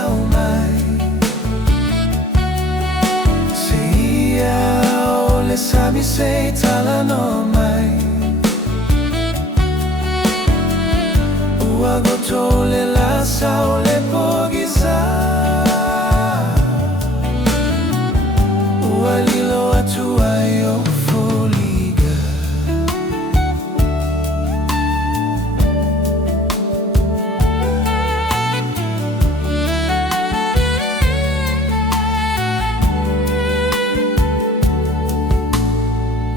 tau mai. Se ia ole sami sei tala no mai. Ua gotole la saole pogisa. Ua lilo atua yo foliga.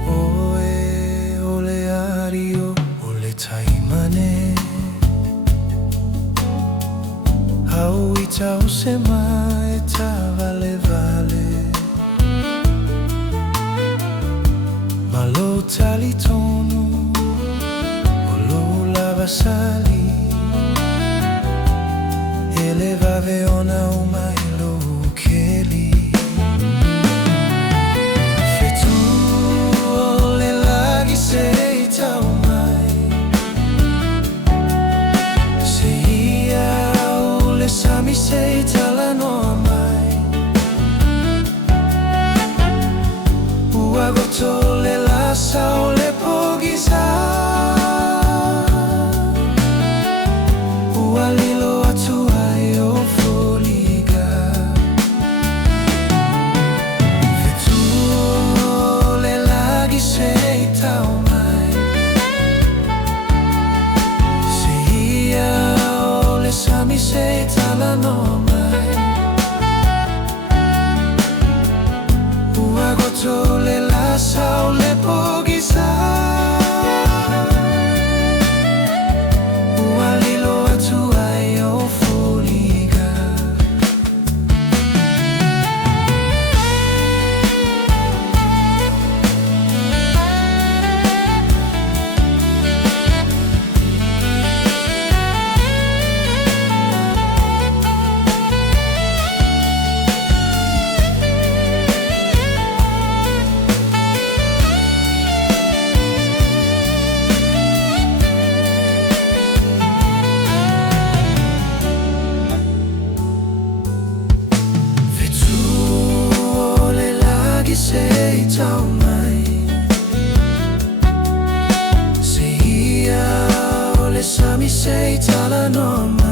Oe ole ario ole taimane. Au I tau se mai ta vale vale. Malo tali tonu o lo lava sali. Ele vave ona o mai lo keli. Fetu ole lagi sei tau mai. Se ia ole sami sei tala no mai. Ua gotole la saole pogisa. Ua lilo atua yo foliga. Fetu ole lagi sei tau mai. Se ia ole sami sei tala no mai. Ua gotole la saole pogisa. Ua lilo atua yo foliga. Sei tau mai. Se ia ole sami sei tala no mai.